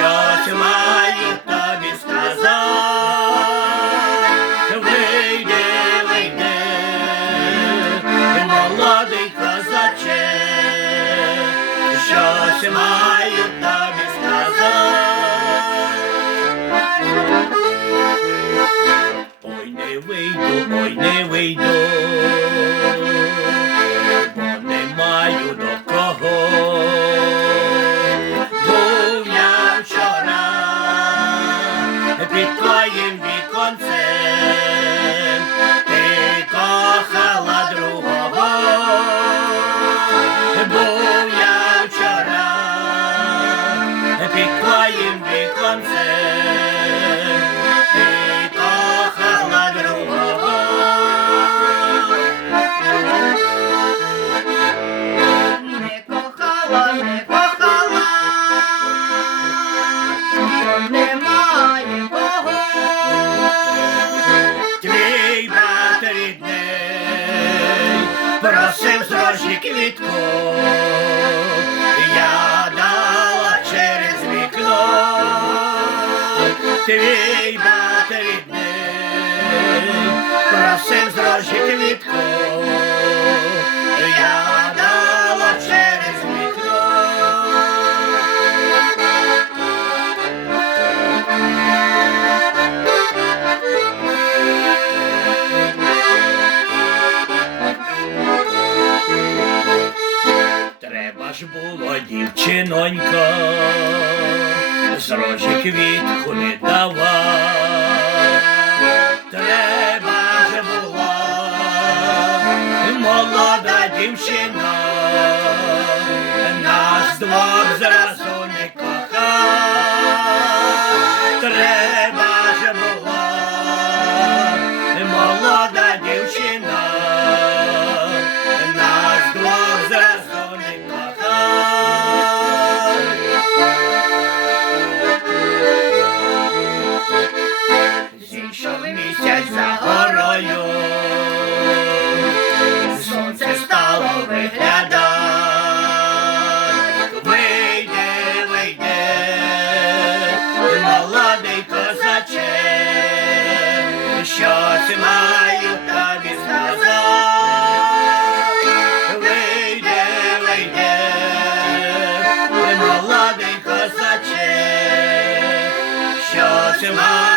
щось маю тобі сказати. Вийди, вийди, молодий козаче, щось маю тобі сказати. Ой, не вийду, бо не маю до кого. Був я вчора під твоїм віконцем, ти кохала другого. Був я вчора під твоїм віконцем, ти кохала другого. Не кохала, немає кого. Твій брат рідний просив з рожі квітку, я дала через вікно. Твій брат рідний просив з рожі квітку, я дала через вікно. Треба ж було, дівчинонько, з рожі квітку не давай. Треба ж була, молода дівчина, нас двох зразу не кохай. Треба ж була, молода дівчина, нас двох зразу не кохай. Зійшов місяць за горою, сонце стало виглядать. Вийди, вийди, молодий козаче, щось маю тобі сказати. Вийди, вийди, молодий козаче, щось маю